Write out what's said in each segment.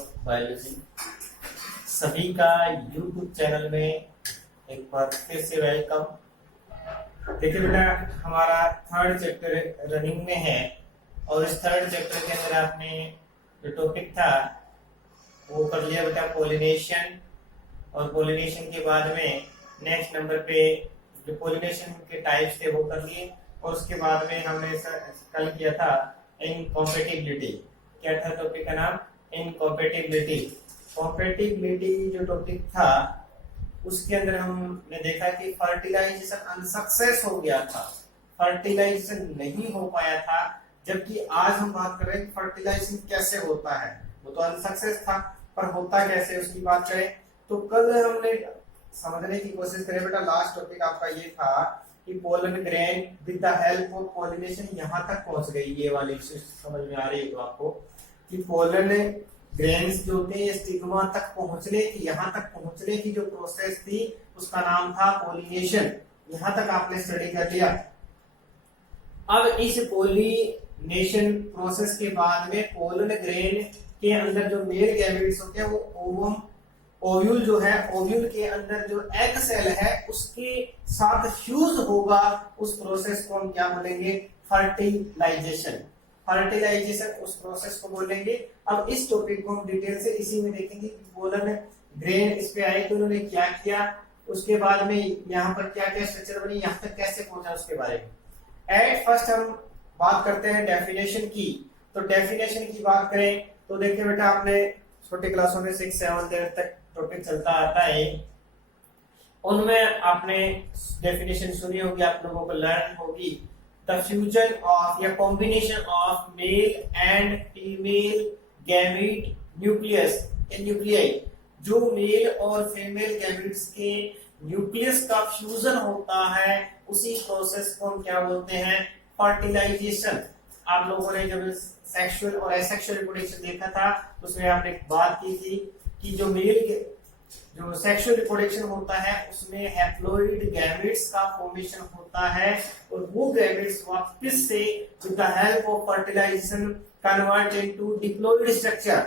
Of biology. सभी का YouTube channel में एक बार फिर से वेलकम। देखिए बेटा, हमारा थर्ड चैप्टर रनिंग में है और इस थर्ड चैप्टर के अंदर आपने जो टॉपिक था वो कर लिया बेटा पोलिनेशन। और पोलिनेशन के बाद में नेक्स्ट नंबर पे जो पोलिनेशन के टाइप्स थे वो कर लिए। और उसके बाद में हमने कल किया था इनकॉम्पेटिबिलिटी। क्या था टॉपिक का नाम? इनकॉम्पेटिबिलिटी। कॉम्पेटिबिलिटी जो टॉपिक था उसके अंदर हमने देखा कि फर्टिलाइजेशन अनसक्सेस हो गया था, फर्टिलाइजेशन नहीं हो पाया था। जबकि आज हम बात कर रहे हैं फर्टिलाइजेशन कैसे होता है। वो तो अनसक्सेस था, पर होता कैसे उसकी बात करें तो कल हमने समझने की कोशिश करें बेटा। लास्ट टॉपिक आपका ये था कि pollen grain with the help of pollination यहाँ तक पहुंच गई। ये वाली समझ में आ रही है तो आपको कि पोलन ग्रेन्स जो होते हैं स्टिग्मा तक पहुंचने की, यहाँ तक पहुंचने की जो प्रोसेस थी उसका नाम था पोलिनेशन। यहाँ तक आपने स्टडी कर लिया। अब इस पोलिनेशन प्रोसेस के बाद में पोलन ग्रेन के अंदर जो मेल गैमेट्स होते हैं वो ओवम ओव्यूल जो है, ओव्यूल के अंदर जो एग सेल है उसके साथ फ्यूज होगा। उस प्रोसेस को हम क्या बोलेंगे? फर्टिलाइजेशन। फर्टिलाइजेशन उस प्रोसेस को बोलेंगे। अब इस टॉपिक को हम डिटेल से इसी में देखेंगे कि पोलन ग्रेन इस पे आए तो उन्होंने क्या किया, उसके बाद में यहाँ पर क्या क्या स्ट्रक्चर बनी, यहाँ तक कैसे पहुंचा उसके बारे में। एट फर्स्ट हम बात करते हैं डेफिनेशन की। तो डेफिनेशन की बात करें तो देखिए बेटा, आपने छोटे क्लासों में 6, 7 तक टॉपिक चलता आता है, उनमें आपने डेफिनेशन सुनी होगी, आप लोगों को लर्न होगी। द फ्यूजन ऑफ या combination of male and female gamete nucleus या न्यूक्लियाई, जो मेल और फीमेल गैमेट्स के न्यूक्लियस का फ्यूजन होता है उसी प्रोसेस को हम क्या बोलते हैं? फर्टिलाइजेशन। आप लोगों ने जब सेक्सुअल और एसेक्सुअल रिप्रोडक्शन देखा था उसमें आपने एक बात की थी कि जो मेल के जो सेक्सुअल रिप्रोडक्शन होता है उसमें हैप्लॉइड गैमेट्स का फॉर्मेशन होता है और वो गैमेट्स वापस से with the help of fertilisation convert into diploid structure.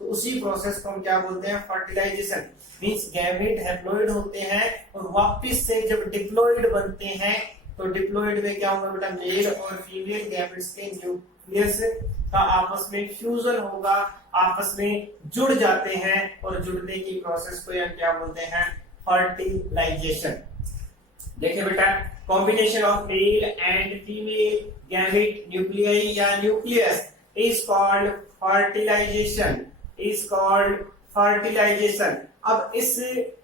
तो उसी प्रोसेस को हम क्या बोलते हैं? फर्टिलाइजेशन। मींस गैमेट हैप्लॉइड होते हैं और वापस से जब डिप्लॉइड बनते हैं तो डिप्लॉइड में क्या होगा बेटा? मेल और फीमेल गैमेट्स के न्यूक्लियस का आपस में फ्यूजन होगा, आपस में जुड़ जाते हैं और जुड़ने की प्रोसेस को हम क्या बोलते हैं? फर्टिलाइजेशन। देखिए बेटा, combination of male and female gamete nuclei या nucleus is called fertilisation, is called fertilisation. अब इस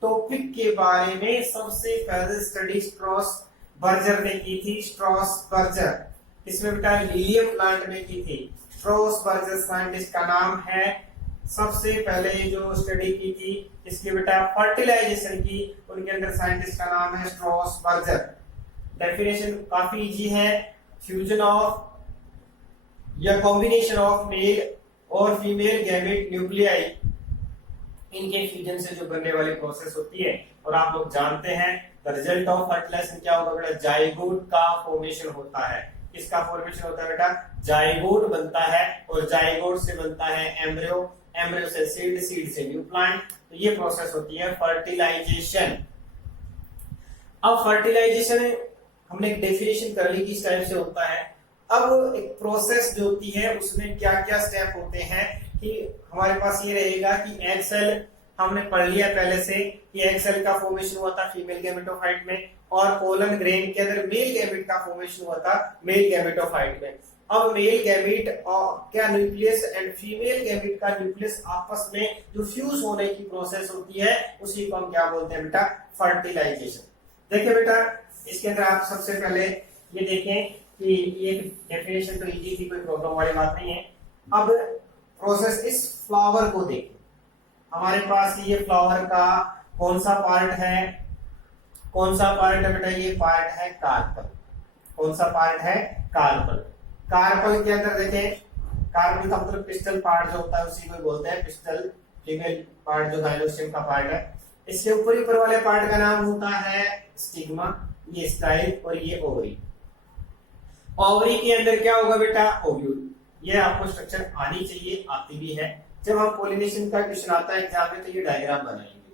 टॉपिक के बारे में सबसे पहले स्टडी स्ट्रॉस बर्जर ने की थी। स्ट्रॉस बर्जर, इसमें बेटा लिलियम प्लांट में की थी। स्ट्रॉस बर्जर साइंटिस्ट का नाम है। सबसे पहले जो स्टडी की थी इसके बेटा फर्टिलाइजेशन की, उनके अंदर साइंटिस्ट का नाम है स्ट्रॉस बर्जर। डेफिनेशन काफी इजी है। फ्यूजन ऑफ या कॉम्बिनेशन ऑफ मेल और फीमेल गैमेट न्यूक्लियाई, इनके फ्यूजन से जो बनने वाली प्रोसेस होती है। और आप लोग जानते हैं द रिजल्ट ऑफ फर्टिलाइजेशन क्या होगा बेटा? जाइगोट का फॉर्मेशन होता है। किसका फॉर्मेशन होता है बेटा? जाइगोट बनता है और जाइगोट से बनता है एम्ब्रियो, एम्ब्रियो से सीड, सीड से न्यू प्लांट। तो ये प्रोसेस होती है फर्टिलाइजेशन। अब फर्टिलाइजेशन हमने एक डेफिनेशन कर ली किस टाइप से होता है। अब एक प्रोसेस जो होती है उसमें क्या क्या स्टेप होते हैं कि हमारे पास ये रहेगा कि एग सेल हमने पढ़ लिया पहले से कि एग सेल का फॉर्मेशन हुआ था फीमेल गैमेटोफाइट में और पोलन ग्रेन के अंदर मेल गैमेट का फॉर्मेशन हुआ था मेल गैमेटोफाइट में। अब मेल गैमेट क्या न्यूक्लियस एंड फीमेल गैमेट का न्यूक्लियस आपस में जो फ्यूज होने की प्रोसेस होती है उसी को हम क्या बोलते हैं बेटा? फर्टिलाइजेशन। देखिए बेटा, इसके अंदर आप सबसे पहले ये देखें कि ये डेफिनेशन तो इजी थी, कोई प्रॉब्लम वाली बात नहीं है। अब प्रोसेस इस फ्लावर को देखें। हमारे पास ये फ्लावर का कौन सा पार्ट है? कौन सा पार्ट है बेटा? ये पार्ट है कार्पल। कौन सा पार्ट है? कार्पल। कार्पल के अंदर देखें, कार्पल का मतलब पिस्टल पार्ट जो होता है उसी को बोलते हैं पिस्टल, फीमेल पार्ट जो जाइलोस्टियम का पार्ट है। इसके ऊपर वाले पार्ट का नाम होता है स्टिग्मा, ये स्टाइल और ये ओवरी। ओवरी के अंदर क्या होगा बेटा? ओव्यूल। ये आपको स्ट्रक्चर आनी चाहिए, आती भी है। जब हम पोलिनेशन का क्वेश्चन आता है एग्जाम में तो ये डायग्राम बनाएंगे।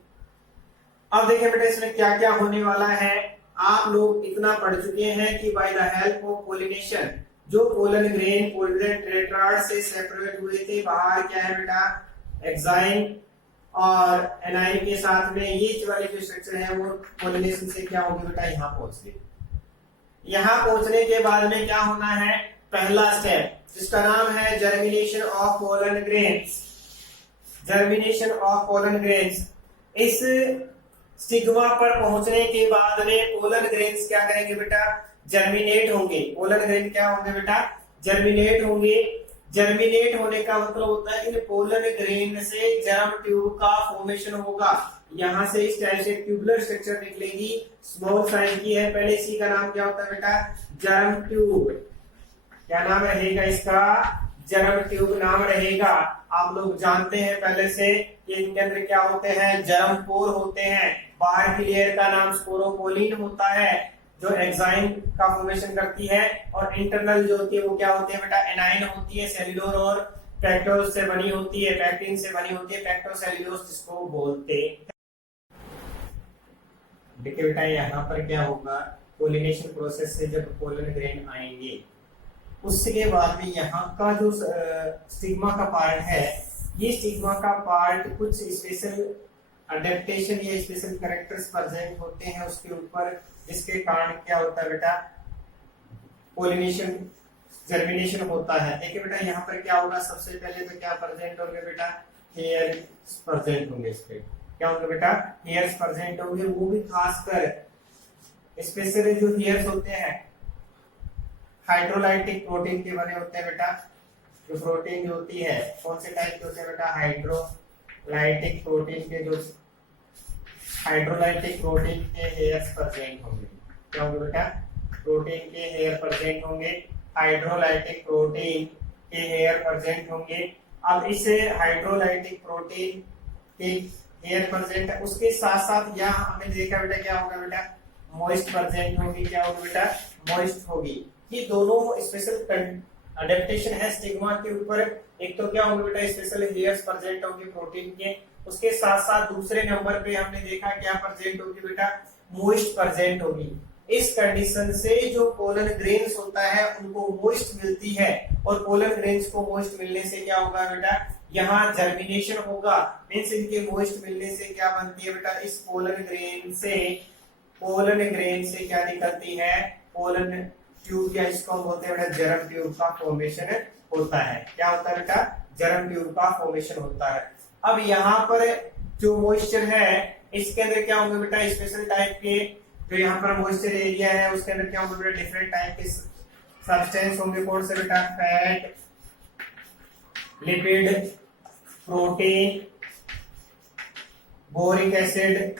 अब देखिए बेटा इसमें क्या क्या होने वाला है। आप लोग इतना पढ़ चुके हैं कि by the help of pollination जो पोलन ग्रेन पोलन टेट्राड से सेपरेट हुए थे, बाहर क्या है बेटा एक्साइन और एनाइन के साथ में ये वाले जो स्ट्रक्चर है वो पोलिनेशन से क्या होगी बेटा यहाँ पहुंच गए। यहाँ पहुंचने के बाद में क्या होना है, पहला स्टेप जिसका नाम है germination of pollen grains. Germination of pollen grains, इस स्टिग्मा पर पहुंचने के बाद में पोलन ग्रेन्स क्या करेंगे बेटा, जर्मिनेट होंगे। पोलन ग्रेन क्या होंगे बेटा, जर्मिनेट होंगे। जर्मिनेट होने का मतलब होता है इन पोलन ग्रेन से जर्म ट्यूब का फॉर्मेशन होगा। यहाँ से इस टाइप से ट्यूबुलर स्ट्रक्चर निकलेगी, स्मॉल साइज की है। पहले इसी का नाम क्या होता है बेटा, जर्म ट्यूब। क्या नाम रहेगा इसका, जर्म ट्यूब नाम रहेगा। आप लोग जानते हैं पहले से कि इनके अंदर क्या होते हैं, जर्म पोर होते हैं। बाहर की लेयर का नाम स्पोरोपोलिन होता है जो एक्साइन का फॉर्मेशन करती है, और इंटरनल जो होती है वो क्या होती है बेटा, एनाइन होती है। सेल्यूलोज और पेक्टोज से बनी होती है, पैक्टिन से बनी होती है, पेक्टोसेल्यूलोज जिसको बोलते हैं। देखिए बेटा यहाँ पर क्या होगा, पोलिनेशन प्रोसेस से जब पोलन ग्रेन आएंगे उसके बाद में यहाँ का जो स्टिग्मा का पार्ट है, ये स्टिग्मा का पार्ट कुछ स्पेशल अडेप्टेशन या स्पेशल कैरेक्टर्स प्रेजेंट होते हैं उसके ऊपर, जिसके कारण क्या होता है बेटा, पोलिनेशन जर्मिनेशन होता है। देखिए बेटा यहाँ पर क्या होगा, सबसे पहले तो क्या प्रेजेंट होंगे बेटा, हेयर्स प्रेजेंट होंगे। इस पे क्या होंगे बेटा, हेयर्स प्रेजेंट होंगे। वो भी खासकर स्पेशली जो हेयर्स होते हैं हाइड्रोलाइटिक प्रोटीन के बने होते हैं बेटा। जो प्रोटीन जो होती है कौन से टाइप के होते हैं बेटा, हाइड्रोलाइटिक प्रोटीन के, जो हाइड्रोलाइटिक प्रोटीन के हेयर्स प्रेजेंट होंगे। क्या होंगे बेटा, प्रोटीन के हेयर प्रेजेंट होंगे, हाइड्रोलाइटिक प्रोटीन के हेयर प्रेजेंट होंगे। अब इस हाइड्रोलाइटिक प्रोटीन के हेयर प्रेजेंट है, उसके साथ साथ यहाँ हमने देखा बेटा क्या होगा बेटा, मॉइस्ट प्रेजेंट होगी। क्या होगी बेटा, मॉइस्ट होगी। ये दोनों स्पेशल अडेप्टेशन है स्टिग्मा के ऊपर। एक तो क्या होंगे बेटा, स्पेशल हेयर्स प्रेजेंट होंगे प्रोटीन के, उसके साथ साथ दूसरे नंबर पे हमने देखा क्या प्रेजेंट होगी बेटा, मॉइस्ट प्रेजेंट होगी। इस कंडीशन से जो पोलन ग्रेन्स होता है उनको मॉइस्ट मिलती है, और पोलन ग्रेन्स को मॉइस्ट मिलने से क्या होगा बेटा, यहाँ जर्मिनेशन होगा। मींस इनके मॉइस्ट मिलने से क्या बनती है बेटा, इस पोलन ग्रेन से क्या निकलती है, पोलन ट्यूब, या इसको हम बोलते हैं बेटा जर्म ट्यूब का फॉर्मेशन होता है। क्या होता है बेटा, जर्म ट्यूब का फॉर्मेशन होता है। अब यहाँ पर जो मॉइस्चर है इसके अंदर क्या होंगे बेटा, स्पेशल टाइप के जो यहाँ पर मॉइस्चर एरिया है उसके अंदर क्या होंगे बेटा, डिफरेंट टाइप के सब्सटेंस होंगे। कौन से बेटा, fat, lipid, protein, boric acid,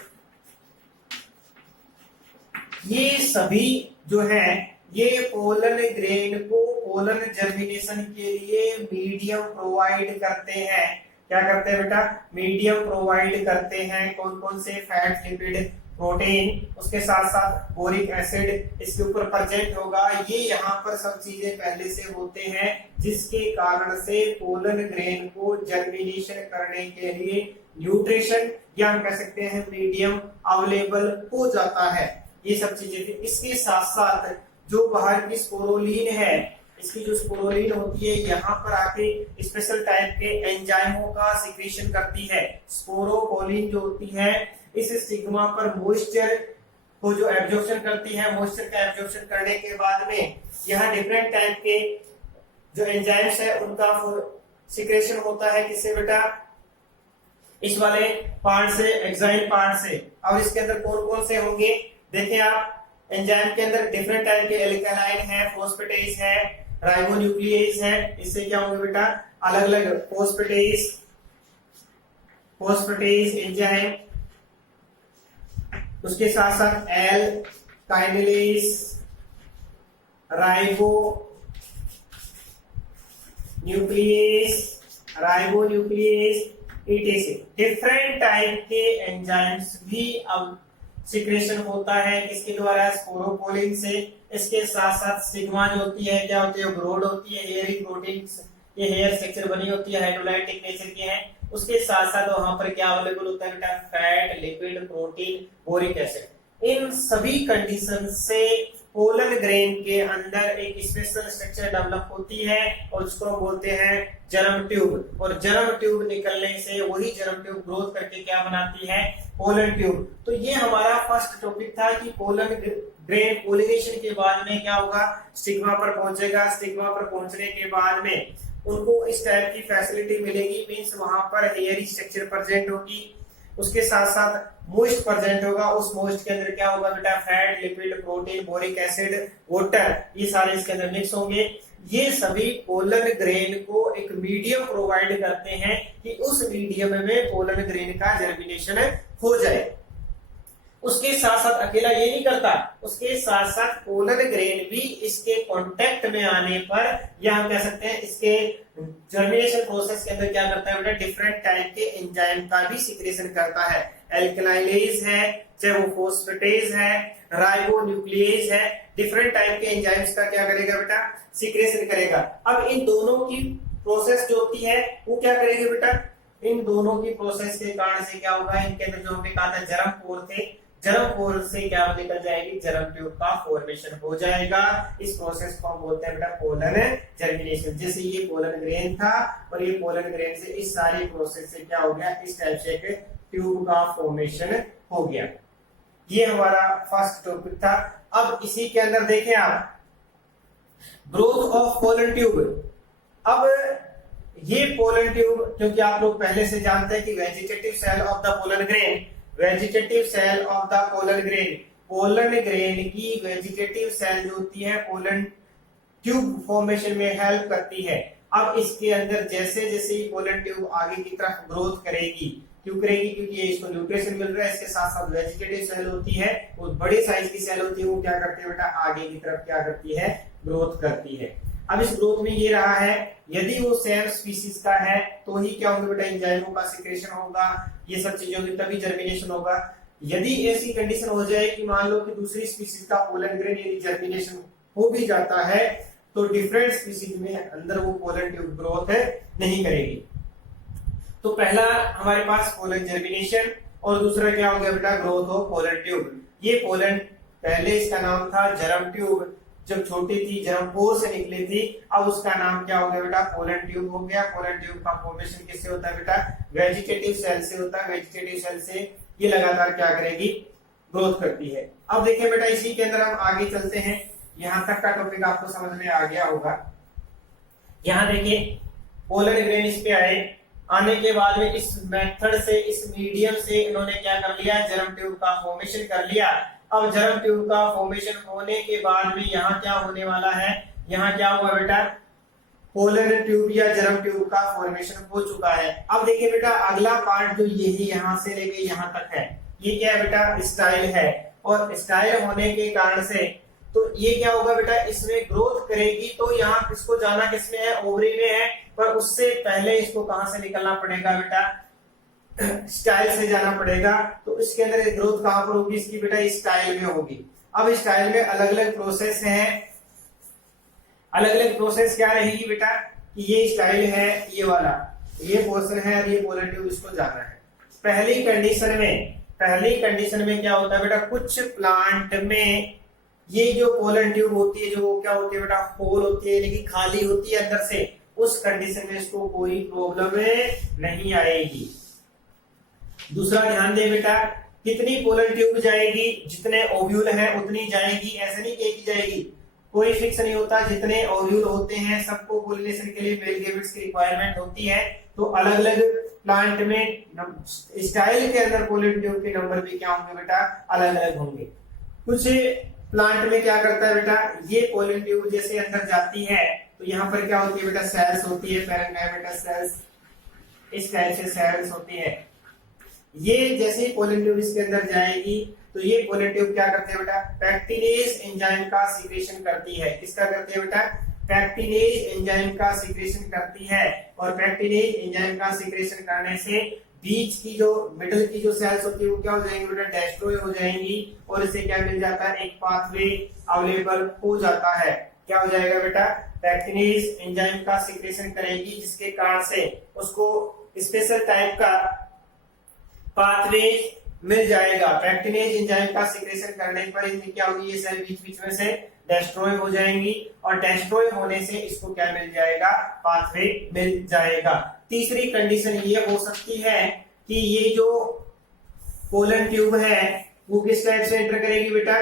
ये सभी जो है ये पोलन ग्रेन को पोलन जर्मिनेशन के लिए मीडियम प्रोवाइड करते हैं। क्या करते हैं बेटा, मीडियम प्रोवाइड करते हैं। कौन कौन से, फैट, लिपिड, प्रोटीन, उसके साथ साथ बोरिक एसिड इसके ऊपर प्रेजेंट होगा। ये यहाँ पर सब चीजें पहले से होते हैं, जिसके कारण से पोलन ग्रेन को जर्मिनेशन करने के लिए न्यूट्रिशन या हम कह सकते हैं मीडियम अवेलेबल हो जाता है। ये सब चीजें थी। इसके साथ साथ जो बाहर की स्पोरोलिन है, इसकी जो स्पोरोलिन होती है यहाँ पर आके स्पेशल टाइप के एंजाइमों का सिक्रीशन करती है। स्पोरोपोलिन जो होती है इस स्टिग्मा पर मॉइस्चर को जो एब्जॉर्प्शन करती है, मॉइस्चर का एब्जॉर्प्शन करने के बाद में यहाँ डिफरेंट टाइप के जो एंजाइम्स है उनका सिक्रेशन होता है। किससे बेटा, इस वाले पार्ट से, एक्साइन पार्ट से। अब इसके अंदर कौन कौन से होंगे, देखिए आप, एंजाइम के अंदर डिफरेंट टाइप के एल्केलाइन है, फॉस्फेटेज है, राइबोन्यूक्लियेज है। इससे क्या होंगे बेटा, अलग अलग फॉस्फेटेज एंजाइम, उसके साथ साथ एल काइनेलेज, राइबोन्यूक्लियेज ETC डिफरेंट टाइप के एंजाइम्स भी अब सिक्रेशन होता है। किसके द्वारा, स्पोरोपोलिन से। इसके साथ साथ स्टिग्मा जो होती है क्या होती है, ब्रोड होती है, हेयरी प्रोटीन ये हेयर स्ट्रक्चर बनी होती है, हाइड्रोलाइटिक नेचर की है। उसके साथ साथ वहां पर क्या अवेलेबल होता है बेटा, fat, lipid, protein, boric acid. इन सभी कंडीशन से पोलन ग्रेन के अंदर एक स्पेशल स्ट्रक्चर डेवलप होती है और उसको हम बोलते हैं जर्म ट्यूब। और जर्म ट्यूब निकलने से वही जर्म ट्यूब ग्रोथ करके क्या बनाती है, पोलन ट्यूब। तो ये हमारा फर्स्ट टॉपिक था कि पोलन ग्रेन पोलिनेशन के बाद में क्या होगा, स्टिग्मा पर पहुंचेगा। स्टिग्मा पर पहुंचने के बाद में उनको इस टाइप की फैसिलिटी मिलेगी, मींस वहां पर हेयरी स्ट्रक्चर प्रेजेंट होगी। उसके साथ साथ मोइस्ट प्रेजेंट होगा। उस मोइस्ट के अंदर क्या होगा बेटा, fat, lipid, protein, boric acid, water, ये सारे इसके अंदर मिक्स होंगे। ये सभी पोलन ग्रेन को एक मीडियम प्रोवाइड करते हैं कि उस मीडियम में पोलन ग्रेन का जर्मिनेशन हो जाए। उसके साथ साथ अकेला ये नहीं करता, उसके साथ साथ पोलन ग्रेन भी इसके कांटेक्ट में आने पर, या हम कह सकते हैं इसके जर्मिनेशन प्रोसेस के अंदर क्या करता है बेटा, डिफरेंट टाइप के एंजाइम का भी सिक्रेशन करता है। एल्कलाइलेज है, चाहे वो फोस्फेटेज है, राइबोन्यूक्लियेज है, डिफरेंट टाइप के एंजाइम्स का क्या करेगा बेटा, सिक्रेशन करेगा। अब इन दोनों की प्रोसेस जो होती है वो क्या करेगी बेटा, इन दोनों की प्रोसेस के कारण से क्या होगा, इनके अंदर जो हमने कहा था जर्म पोर थे, जर्म पोर से क्या निकल जाएगी, जर्म ट्यूब का फॉर्मेशन हो जाएगा। इस प्रोसेस को हम बोलते हैं बेटा पोलन जर्मिनेशन। जैसे ये पोलन ग्रेन था और ये पोलन ग्रेन से इस सारी प्रोसेस से क्या हो गया, इस टाइप से एक ट्यूब का फॉर्मेशन हो गया। ये हमारा फर्स्ट टॉपिक था। अब इसी के अंदर देखें आप, ग्रोथ ऑफ पोलन ट्यूब। अब ये पोलन ट्यूब, क्योंकि आप लोग पहले से जानते हैं कि vegetative cell of the pollen grain, vegetative cell of the pollen grain, pollen grain की वेजिटेटिव सेल जो होती है पोलन ट्यूब फॉर्मेशन में हेल्प करती है। अब इसके अंदर जैसे जैसे पोलन ट्यूब आगे की तरफ ग्रोथ करेगी, क्यों करेगी, क्योंकि ये इसको न्यूट्रिशन मिल रहा है। इसके साथ साथ वेजिटेटिव सेल होती है, वो बड़े साइज की सेल होती है, वो क्या करती है बेटा, आगे की तरफ क्या करती है, ग्रोथ करती है। अब इस ग्रोथ में ये रहा है, यदि वो सेम स्पीसीज का है तो ही क्या होगा बेटा, एंजाइमों का सिक्रेशन होगा, ये सब चीजें होगी, तभी जर्मिनेशन होगा। यदि ऐसी कंडीशन हो जाए कि मान लो कि दूसरी स्पीसीज का पोलन ग्रेन यदि जर्मिनेशन हो भी जाता है तो डिफरेंट स्पीसीज में अंदर वो पोलन ट्यूब ग्रोथ नहीं करेगी। तो पहला हमारे पास पोलन जर्मिनेशन और दूसरा क्या हो गया बेटा, ग्रोथ ऑफ पोलन ट्यूब। ये पोलन, पहले इसका नाम था जर्म ट्यूब, जब छोटी थी जर्म पोर से निकली थी, अब उसका नाम क्या हो गया बेटा, पोलन ट्यूब हो गया। पोलन ट्यूब का फॉर्मेशन किससे होता है बेटा, वेजिटेटिव सेल से होता है। वेजिटेटिव सेल से ये लगातार क्या करेगी, ग्रोथ करती है। अब देखिए बेटा, इसी के अंदर हम आगे चलते हैं। यहां तक का टॉपिक आपको समझ में आ गया होगा। यहां देखिए पोलन ग्रेन इस पे आने के बाद में इस मेथड से, इस मीडियम से इन्होंने क्या कर लिया, जर्म ट्यूब का फॉर्मेशन कर लिया। अब जर्म ट्यूब का फॉर्मेशन होने के बाद में यहाँ क्या होने वाला है, यहाँ क्या हुआ बेटा, पोलन ट्यूब या जर्म ट्यूब का फॉर्मेशन हो चुका है। अब देखिए बेटा, अगला पार्ट जो ये ही यहाँ से लेके यहाँ तक है, ये क्या है बेटा, स्टाइल है। और स्टाइल होने के कारण से तो ये क्या होगा बेटा, इसमें ग्रोथ करेगी। तो यहाँ इसको जाना किसमें है, ओवरी में है, पर उससे पहले इसको कहां से निकलना पड़ेगा बेटा, स्टाइल से जाना पड़ेगा। तो इसके अंदर ग्रोथ कहां पर होगी इसकी बेटा, स्टाइल में होगी। अब स्टाइल में अलग अलग प्रोसेस है। अलग अलग प्रोसेस क्या रहेगी बेटा, कि ये स्टाइल है, ये वाला ये पोर्शन है और ये पोलन ट्यूब, इसको जाना है। पहली कंडीशन में क्या होता है बेटा, कुछ प्लांट में ये जो पोलन ट्यूब होती है, जो क्या होती है बेटा, होल होती है लेकिन खाली होती है अंदर से, उस कंडीशन में इसको कोई प्रॉब्लम नहीं आएगी। दूसरा ध्यान दे बेटा, कितनी पोलन ट्यूब जाएगी, जितने ओव्यूल हैं उतनी जाएगी, ऐसे नहीं कि जाएगी, कोई फिक्स नहीं होता। जितने ओव्यूल होते हैं सबको पोलिनेशन के लिए मेल गैमेट्स की रिक्वायरमेंट होती है। तो अलग अलग प्लांट में स्टाइल के अंदर पोलन ट्यूब के नंबर भी क्या होंगे बेटा, अलग अलग होंगे। कुछ प्लांट में क्या करता है बेटा, ये पोलन ट्यूब जैसे अंदर जाती है तो यहाँ पर क्या होती है बेटा, सेल्स होती है, पैरेन्काइमेटस सेल्स, इस टाइप से सेल्स होती है। ये जैसे ही पोलन ट्यूब इसके अंदर जाएगी तो ये पोलन ट्यूब क्या करते हैं बेटा, पैक्टिनेज एंजाइम का सीक्रेशन करती है। किसका करती है बेटा, पैक्टिनेज एंजाइम का सीक्रेशन करती है। और पैक्टिनेज एंजाइम का सीक्रेशन करने से बीच की जो मिडिल की जो सेल्स होती है वो क्या हो जाएंगी बेटा, डिस्ट्रॉय हो जाएंगी। और इससे क्या मिल जाता है, एक पाथवे अवेलेबल हो जाता है। क्या हो जाएगा बेटा, पैक्टिनेज एंजाइम का सिक्रेशन करेगी, जिसके कारण से उसको स्पेशल टाइप का पाथवे मिल जाएगा। पैक्टिनेज एंजाइम का सिक्रेशन करने पर इनमें क्या होगी, ये सेल बीच बीच में से डेस्ट्रॉय हो जाएंगी और डेस्ट्रॉय होने से इसको क्या मिल जाएगा, पाथवे मिल जाएगा। तीसरी कंडीशन ये हो सकती है कि ये जो पोलन ट्यूब है वो किस टाइप से एंटर करेगी बेटा,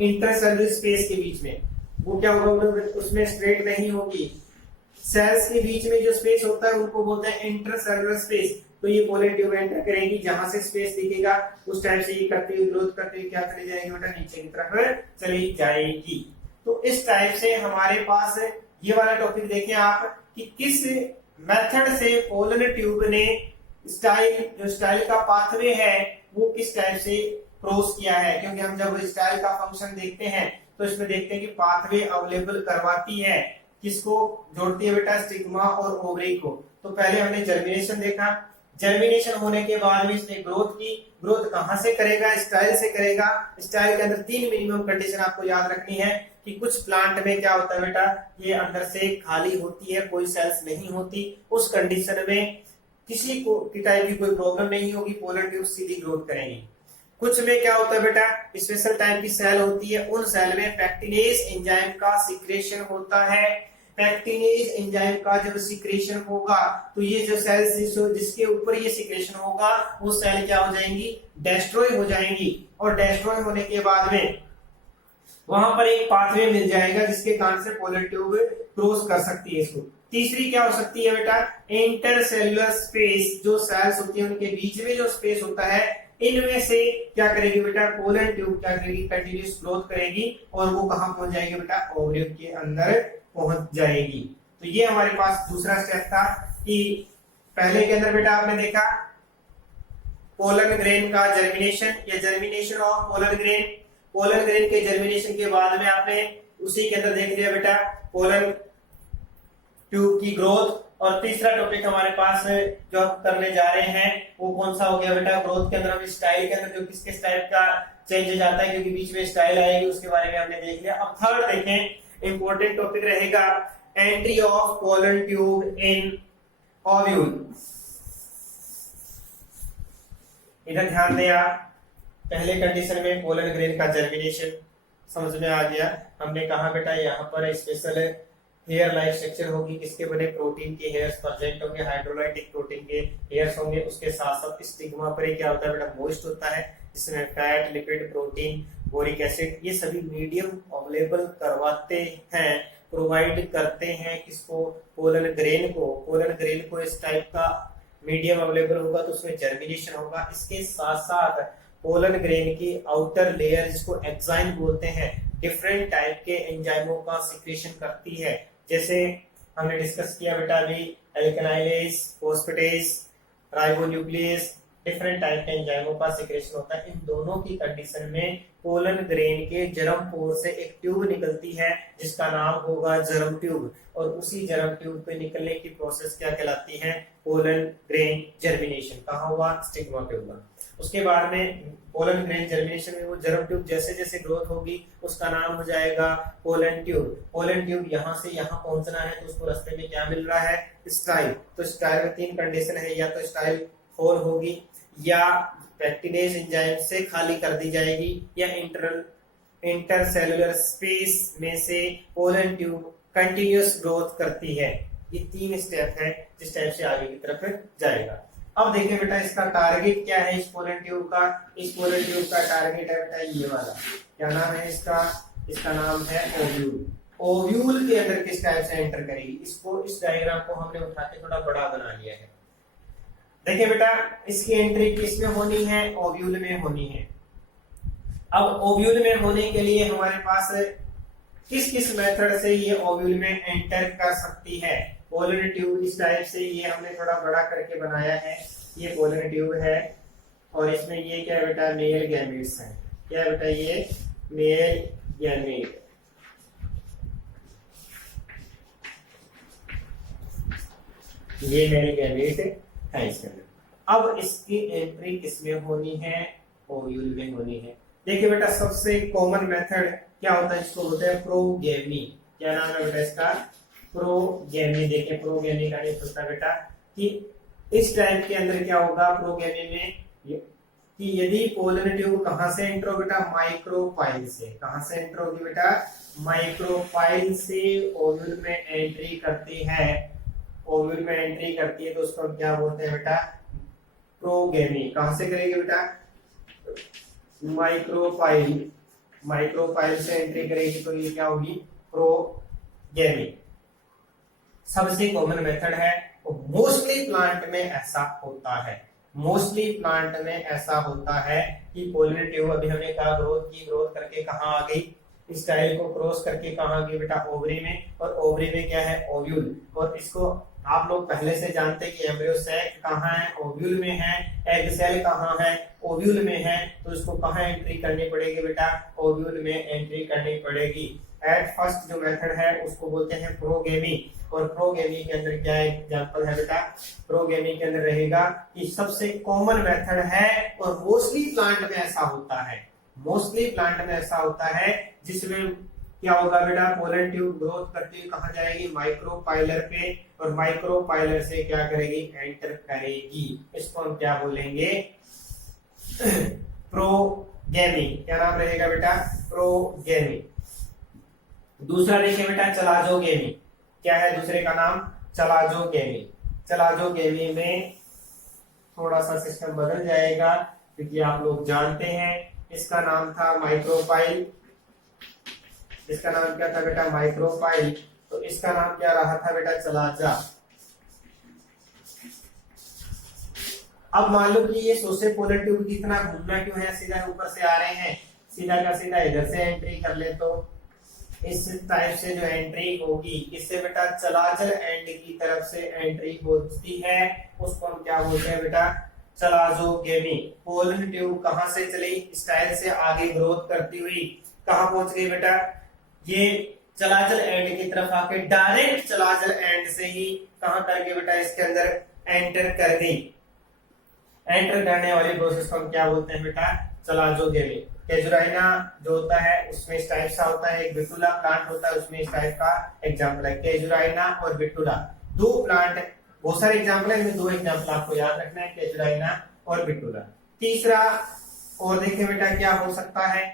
इंटरसेलुलर स्पेस के बीच में। वो क्या होगा, उसमें स्ट्रेट नहीं होगी। सेल्स के बीच में जो स्पेस होता है उनको बोलते हैं इंटरसेलुलर स्पेस। तो ये पोलन ट्यूब एंटर करेगी, जहां से स्पेस दिखेगा उस टाइप से ये करती हुई ग्रोथ करती हुई क्या चली जाएगी बेटा, नीचे की तरफ चली जाएगी। तो इस टाइप से हमारे पास ये वाला टॉपिक देखें आप कि किस मेथड से पोलन ट्यूब ने जो स्टाइल का पाथवे है वो किस टाइप से क्रॉस किया है। क्योंकि हम जब स्टाइल का फंक्शन देखते हैं तो इसमें देखते हैं कि पाथवे अवेलेबल करवाती है, किसको जोड़ती है बेटा, स्टिग्मा और ओवरी को। तो पहले हमने जर्मिनेशन देखा, जर्मिनेशन होने के बाद में इसने ग्रोथ की। ग्रोथ कहां से करेगा, स्टाइल से करेगा। स्टाइल के अंदर 3 मिनिमम कंडीशन आपको याद रखनी है कि कुछ प्लांट में क्या होता है बेटा, ये अंदर से खाली होती है, कोई सेल्स नहीं होती। उस कंडीशन में किसी को टाइप की कोई प्रॉब्लम नहीं होगी, पोलन ट्यूब सीधी ग्रोथ करेंगी। कुछ में क्या होता है बेटा, स्पेशल टाइप की सेल होती है, उन सेल में पैक्टिनेज एंजाइम का सिक्रेशन होता है। पैक्टिनेज एंजाइम का जब सिक्रेशन होगा तो ये जो सेल्स जिसके ऊपर ये सिक्रेशन होगा वो सेल क्या हो जाएंगी, डेस्ट्रॉय हो जाएंगी। और डेस्ट्रॉय होने के बाद में वहां पर एक पाथवे मिल जाएगा जिसके कारण से पोलन ट्यूब क्रॉस कर सकती है इसको। तीसरी क्या हो सकती है बेटा, इंटरसेलुलर स्पेस। जो सेल्स होती है उनके बीच में जो स्पेस होता है, इनमें से क्या करेगी बेटा, पोलन ट्यूब क्या करेगी, कंटिन्यूस ग्रोथ करेगी और वो कहां पहुंच जाएगी बेटा, ओवरी के अंदर पहुंच जाएगी। तो ये हमारे पास दूसरा स्टेप था कि पहले के अंदर बेटा आपने देखा पोलन ग्रेन का जर्मिनेशन या germination of pollen grain. Pollen grain के जर्मिनेशन के बाद में आपने उसी के अंदर देख लिया बेटा पोलन ट्यूब की ग्रोथ। और तीसरा टॉपिक हमारे पास जो हम करने जा रहे हैं वो कौन सा हो गया बेटा, ग्रोथ के अंदर हम स्टाइल के अंदर जो किस किस टाइप का चेंज हो जाता है, क्योंकि बीच में स्टाइल आएगी, उसके बारे में हमने देख लिया। अब थर्ड देखें, इंपॉर्टेंट टॉपिक रहेगा entry of pollen tube in ovule. इधर ध्यान दें आप, पहले कंडीशन में पोलन ग्रेन का जर्मिनेशन समझ में आ गया। हमने कहा बेटा यहाँ पर स्पेशल हेयर लाइक स्ट्रक्चर होगी, किसके बने, प्रोटीन के हेयर्स प्रेजेंट होंगे, हाइड्रोलाइटिक प्रोटीन के हेयर्स होंगे। उसके साथ साथ स्टिग्मा पर क्या होता है बेटा, मोइस्ट होता है, जिसमें fat, lipid, protein, boric acid ये सभी मीडियम अवेलेबल करवाते हैं, प्रोवाइड करते हैं किसको, पोलन ग्रेन को। पोलन ग्रेन को इस टाइप का मीडियम अवेलेबल होगा तो उसमें जर्मिनेशन होगा। इसके साथ साथ पोलन ग्रेन की आउटर लेयर जिसको एक्साइन बोलते हैं, डिफरेंट टाइप के एंजाइमों का सिक्रेशन करती है। जैसे हमने डिस्कस किया बेटा अभी, एल्केनाइलेज, फोस्फेटेज, राइबोन्यूक्लियस, डिफरेंट टाइप के एंजाइमों का सिक्रेशन होता है। इन दोनों की कंडीशन में पोलन ग्रेन के जर्म पोर से एक ट्यूब निकलती है जिसका नाम होगा जर्म ट्यूब, और उसी जर्म ट्यूब पे निकलने की प्रोसेस क्या कहलाती है, पोलन ग्रेन जर्मिनेशन। कहाँ हुआ, स्टिग्मा पे हुआ। उसके बाद में पोलन ग्रेन जर्मिनेशन में वो जर्म ट्यूब जैसे जैसे ग्रोथ होगी उसका नाम हो जाएगा पोलन ट्यूब। पोलन ट्यूब यहाँ से यहाँ पहुंचना है तो उसको रास्ते में क्या मिल रहा है, स्टाइल। तो स्टाइल में 3 कंडीशन है, या तो स्टाइल होल होगी, या पैक्टिनेज एंजाइम से खाली कर दी जाएगी, या इंटरसेलुलर स्पेस में से पोलन ट्यूब कंटिन्यूअस ग्रोथ करती है। ये 3 स्टेप है जिस टाइप से आगे की तरफ जाएगा। अब देखिए बेटा इसका टारगेट क्या है इस पोलन ट्यूब का। इस पोलन ट्यूब का टारगेट है बेटा ये वाला, क्या नाम है इसका, इसका नाम है ओव्यूल। ओव्यूल के अंदर किस टाइप से एंटर करेगी, इसको इस डायग्राम को हमने उठा के थोड़ा बड़ा बना लिया है। देखिए बेटा इसकी एंट्री किस में होनी है, ओव्यूल में होनी है। अब ओव्यूल में होने के लिए हमारे पास किस किस मेथड से ये ओव्यूल में एंटर कर सकती है। पोलन ट्यूब इस टाइप से, ये हमने थोड़ा बड़ा करके बनाया है, ये पोलन ट्यूब है और इसमें ये क्या है बेटा, मेल गैमेट्स है। क्या है बेटा, ये मेल गैमेट। ये मेल गैमेट है इसके अंदर। अब इसकी एंट्री किसमें होनी है, ओव्यूल में होनी है। देखिए बेटा सबसे कॉमन मेथड क्या होता है, इसको बोलते हैं प्रोगेमी। क्या नाम है बेटा इसका, प्रोगेमी। देखिए प्रोगेमी का नहीं होता बेटा कि इस टाइप के अंदर क्या होगा प्रोगेमी में कि यदि पोलन ट्यूब कहां से एंटर हो बेटा, माइक्रोपाइल से। कहां से एंटर होगी बेटा, माइक्रोपाइल से ओव्यूल में एंट्री करती है। ओव्यूल में एंट्री करती है तो उसको हम क्या बोलते हैं बेटा, प्रोगेमी। कहां से करेगी बेटा, माइक्रोपाइल। माइक्रोपाइल से एंट्री करेगी तो ये क्या होगी, प्रोगेमी। सबसे कॉमन मेथड है, मोस्टली प्लांट में ऐसा होता है। मोस्टली प्लांट में ऐसा होता है कि पोलन ट्यूब, अभी हमने कहा ग्रोथ की, ग्रोथ करके कहां आ गई, स्टाइल को क्रॉस करके कहां गई बेटा, ओवरी में। और ओवरी में क्या है, ओव्यूल। और इसको आप लोग पहले से जानते हैं कि एम्ब्रियो सैक कहां है, ओव्यूल में है। एग सेल कहां है, ओव्यूल में है। तो इसको कहां एंट्री करनी पड़ेगी बेटा, ओव्यूल में एंट्री करनी पड़ेगी। एट फर्स्ट जो मेथड है उसको बोलते हैं प्रोगेमी। और प्रोगेमी के अंदर क्या एग्जांपल है बेटा, प्रोगेमी के अंदर रहेगा कि सबसे कॉमन मेथड है और मोस्टली प्लांट में ऐसा होता है। मोस्टली प्लांट में ऐसा होता है जिसमें क्या होगा बेटा, पोलन ट्यूब ग्रोथ करती हुई कहां जाएगी, माइक्रोपाइलर पे। और माइक्रोपाइलर से क्या करेगी, एंटर करेगी। इसको हम क्या बोलेंगे, प्रोगेमी। क्या नाम रहेगा बेटा, प्रोगेमी। दूसरा देखिए बेटा, चलाजोगेमी। क्या है दूसरे का नाम, चलाजोगेमी। चलाजोगेमी में थोड़ा सा सिस्टम बदल जाएगा क्योंकि आप लोग जानते हैं इसका नाम था माइक्रोपाइल। इसका नाम क्या था बेटा, माइक्रोपाइल। तो इसका नाम क्या रहा था बेटा, चलाजा। अब मान लो कि ये सोसे पोलर ट्यूब की इतना घूमना क्यों है, सीधा ऊपर से आ रहे हैं, सीधा का सीधा इधर से एंट्री कर ले तो इस टाइप से जो एंट्री होगी, इससे बेटा चलाजल एंड की तरफ से एंट्री होती है। उसको हम क्या बोलते हैं बेटा, चलाजोगेमी। पोलन ट्यूब कहां से चली, स्टाइल से आगे ग्रोथ करती हुई कहां पहुंच गई बेटा, ये चलाजल एंड की तरफ आके डायरेक्ट चलाजल एंड से ही कहां करके बेटा इसके अंदर एंटर कर गई। एंटर करने वाली प्रोसेस को हम क्या बोलते हैं बेटा, चलाजोगेमी। कैजुराइना जो होता है उसमें इस टाइप सा होता है, एक बिटुला प्लांट होता है उसमें इस टाइप का एग्जांपल है, कैजुराइना और बिटुला। दो प्लांट, बहुत सारे एग्जांपल है, इनमें दो एग्जांपल आपको याद रखना है, कैजुराइना और बिटुला। तीसरा और देखिए बेटा क्या हो सकता है,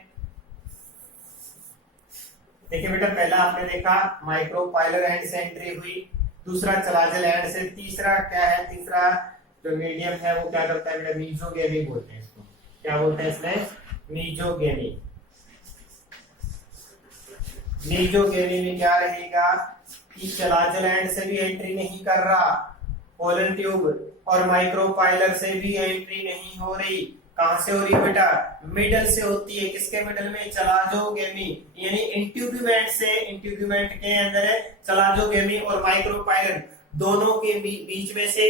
देखिए बेटा पहला आपने देखा माइक्रोपाइलर एंड से एंट्री हुई, दूसरा चलाजल एंड से, तीसरा क्या है, तीसरा जो मीडियम है वो क्या करता है बेटा, मीजोगेमी बोलते हैं इसको। क्या बोलते हैं इसमें, मीजोगेमी। मीजोगेमी में क्या रहेगा कि चलाजल एंड से भी एंट्री नहीं कर रहा पोलन ट्यूब, और माइक्रोपाइलर से भी एंट्री नहीं हो रही। कहां से हो रही बेटा, मिडल से होती है। किसके मिडल में, चलाजोगेमी, यानी इंट्यूब्यूमेंट से, इंट्यूब्यूमेंट के अंदर चलाजोगेमी और माइक्रोपाइलर दोनों के बीच में से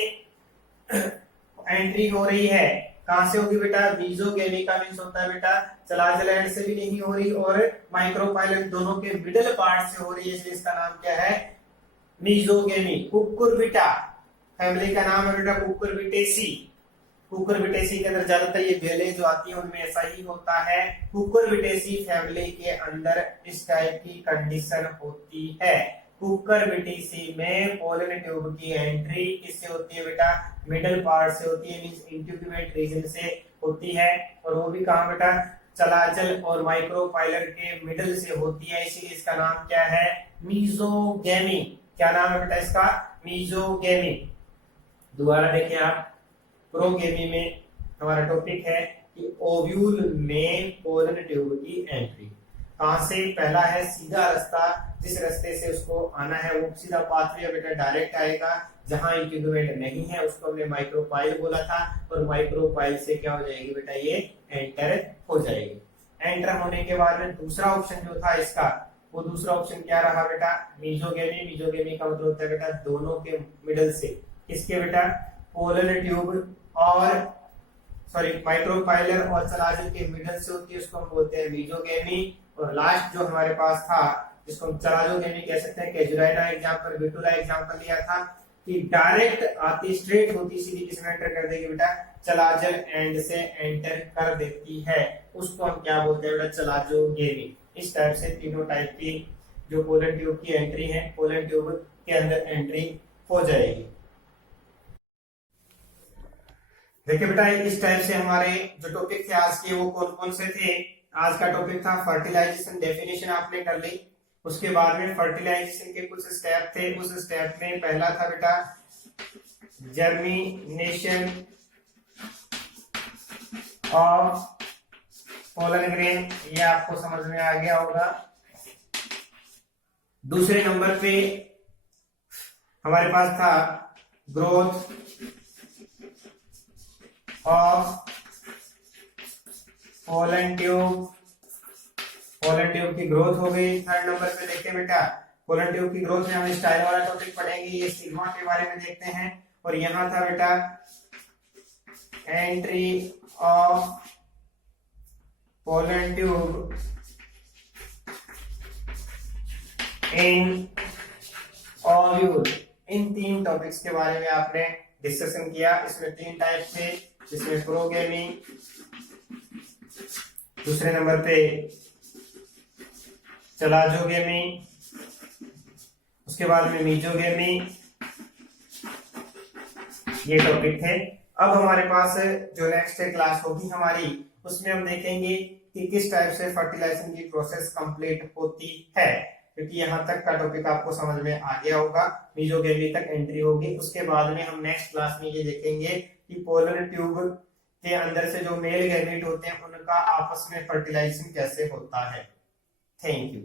एंट्री हो रही है। कहां से होगी बेटा, मीजोगेमी का मींस होता है बेटा चलाजल एंड से भी नहीं हो रही और माइक्रोपाइलर दोनों के मिडल पार्ट से हो रही है, इसलिए इसका नाम क्या है, मीजोगेमी। कुकुरबिटा फैमिली का नाम है बेटा, कुकुरबिटेसी। कुकुरबिटेसी के अंदर ज्यादातर ये बेलें जो आती है उनमें ऐसा ही होता है। कुकुरबिटेसी फैमिली के अंदर इस टाइप की कंडीशन होती है। कुकुरबिटेसी में पोलन ट्यूब की एंट्री किससे होती है बेटा, मिडल पार्ट से होती है, मींस इंट्यूब्यूमेंट रीजन से होती है। और वो भी कहां बेटा, चलाजल और माइक्रोपाइलर के मिडल से होती है, इसीलिए इसका नाम क्या है, मीजोगेमी। क्या नाम है बेटा इसका, मीजोगेमी। दोबारा देखिए आप, प्रोगेमी में हमारा टॉपिक है कि ओव्यूल में पोलन ट्यूब की एंट्री कहां से, पहला है सीधा रास्ता, जिस रास्ते से उसको आना है वो सीधा पाथवे बेटा डायरेक्ट आएगा। जहां इंट्यूब्यूमेंट नहीं है उसको हमने माइक्रोपाइल बोला था, और माइक्रोपाइल से क्या हो जाएगी बेटा, ये एंटर हो जाएगी। एंटर होने के बाद में दूसरा ऑप्शन जो था इसका, वो दूसरा ऑप्शन क्या रहा बेटा, मीजोगेमी। मीजोगेमी का मतलब होता है बेटा दोनों के मिडल से, किसके बेटा, पोलन ट्यूब और सॉरी माइक्रोपाइलर और चलाजल के मिडल से होती है, उसको हम बोलते हैं मीजोगेमी। और लास्ट जो हमारे पास था जिसको हम चलाजोगेमी कह सकते हैं, कैजुराइना एग्जांपल, बिटुला एग्जांपल लिया था कि डायरेक्ट आती, स्ट्रेट होती, सीधी किसमें एंटर कर देगी बेटा, चलाजल एंड से एंटर कर देती है, उसको हम क्या बोलते हैं बेटा, चलाजोगेमी। इस टाइप से तीनों टाइप की जो पोलन ट्यूब की एंट्री है पोलन ट्यूब के अंदर एंट्री हो जाएगी। देखिए बेटा इस टाइप से हमारे जो टॉपिक थे आज के वो कौन कौन से थे। आज का टॉपिक था फर्टिलाइजेशन, डेफिनेशन आपने कर ली। उसके बाद में फर्टिलाइजेशन के कुछ स्टेप थे। उस स्टेप में पहला था बेटा जर्मिनेशन ऑफ पोलन ग्रेन, ये आपको समझ में आ गया होगा। दूसरे नंबर पे हमारे पास था growth of pollen tube, pollen tube की ग्रोथ हो गई। थर्ड नंबर पे देखते हैं बेटा पोलन ट्यूब की ग्रोथ में हम स्टाइल वाला टॉपिक पढ़ेंगे, ये सिग्मा के बारे में देखते हैं। और यहां था बेटा entry of pollen tube in ovule. इन तीन टॉपिक्स के बारे में आपने डिस्कशन किया। इसमें तीन टाइप थे, जिसमें प्रोगेमी, दूसरे नंबर पे चलाजोगेमी, उसके बाद में मीजोगेमी, ये टॉपिक थे। अब हमारे पास जो नेक्स्ट क्लास होगी हमारी, उसमें हम देखेंगे कि किस टाइप से फर्टिलाइजेशन की प्रोसेस कंप्लीट होती है, क्योंकि यहाँ तक का टॉपिक आपको समझ में आ गया होगा। मीजोगेमी तक एंट्री होगी। उसके बाद में हम नेक्स्ट क्लास में ये देखेंगे कि पोलन ट्यूब के अंदर से जो मेल गैमेट होते हैं उनका आपस में फर्टिलाइजेशन कैसे होता है। Thank you.